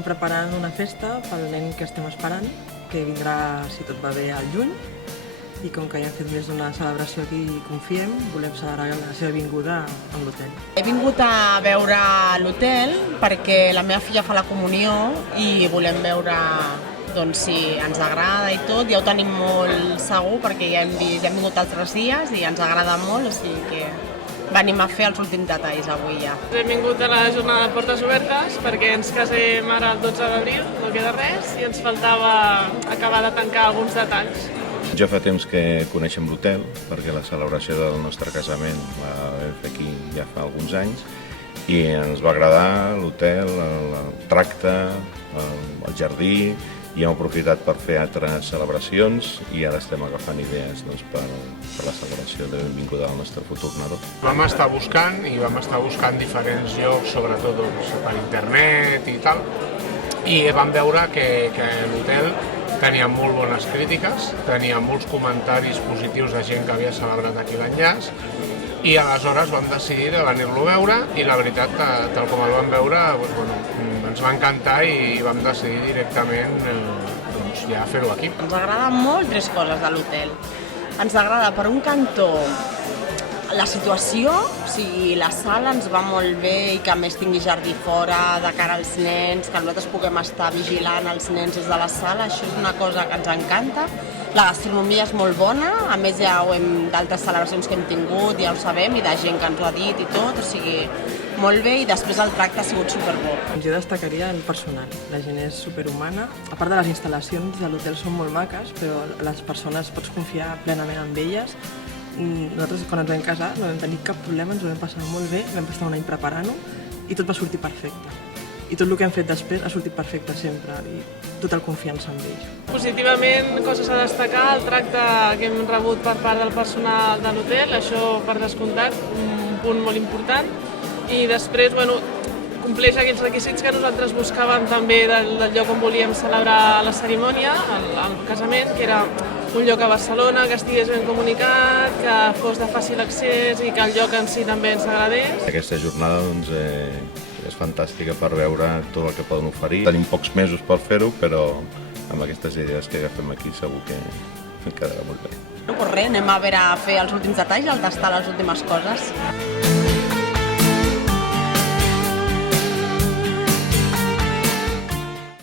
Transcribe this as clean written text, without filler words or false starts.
estem preparant una festa pel nen que estem esperant, que vindrà, si tot va bé, al juny. I com que ja hem fet més d'una celebració aquí i confiem, volem celebrar la seva vinguda a l'hotel. He vingut a veure l'hotel perquè la meva filla fa la comunió i volem veure si ens agrada i tot. Ja ho tenim molt segur perquè ja hem vingut altres dies i ens agrada molt, o sigui que venim a fer els últims detalls avui ja. Hem vingut a la jornada de portes obertes perquè ens casem ara el 12 d'abril, no queda res, i ens faltava acabar de tancar alguns detalls. Ja fa temps que coneixem l'hotel, perquè la celebració del nostre casament la vam fer aquí ja fa alguns anys, i ens va agradar l'hotel, el tracte, el jardí, i hem aprofitat per fer altres celebracions i ara estem agafant idees per la celebració de benvinguda al nostre futur nadó. Vam estar buscant diferents llocs, sobretot per internet i tal, i vam veure que l'hotel tenia molt bones crítiques, tenia molts comentaris positius de gent que havia celebrat aquí l'enllaç, i aleshores vam decidir de venir-lo a veure i la veritat, tal com el vam veure, ens va encantar i vam decidir directament ja fer-ho aquí. Ens agraden molt tres coses de l'hotel. Ens agrada, per un cantó, la situació, o sigui, la sala ens va molt bé i que a més tingui jardí fora, de cara als nens, que nosaltres puguem estar vigilant els nens des de la sala, això és una cosa que ens encanta. La gastronomia és molt bona, a més ja d'altres celebracions que hem tingut, ja ho sabem, i de gent que ens ho ha dit i tot, o sigui, molt bé, i després el tracte ha sigut superbo. Jo destacaria el personal, la gent és superhumana. A part de les instal·lacions de l'hotel són molt maques, però les persones pots confiar plenament en elles. Nosaltres quan ens vam casar no vam tenir cap problema, ens ho vam passar molt bé, vam estar un any preparant-ho i tot va sortir perfecte. I tot el que hem fet després ha sortit perfecte sempre i total confiança en ells. Positivament, coses a destacar, el tracte que hem rebut per part del personal de l'hotel, això per descomptat, un punt molt important. I després, compleix aquells requisits que nosaltres buscàvem també del lloc on volíem celebrar la cerimònia, el casament, que era un lloc a Barcelona, que estigués ben comunicat, que fos de fàcil accés i que el lloc en si també ens agradés. Aquesta jornada és fantàstica per veure tot el que poden oferir. Tenim pocs mesos per fer-ho, però amb aquestes idees que agafem aquí segur que quedarà molt bé. Anem a fer els últims detalls i al tastar les últimes coses.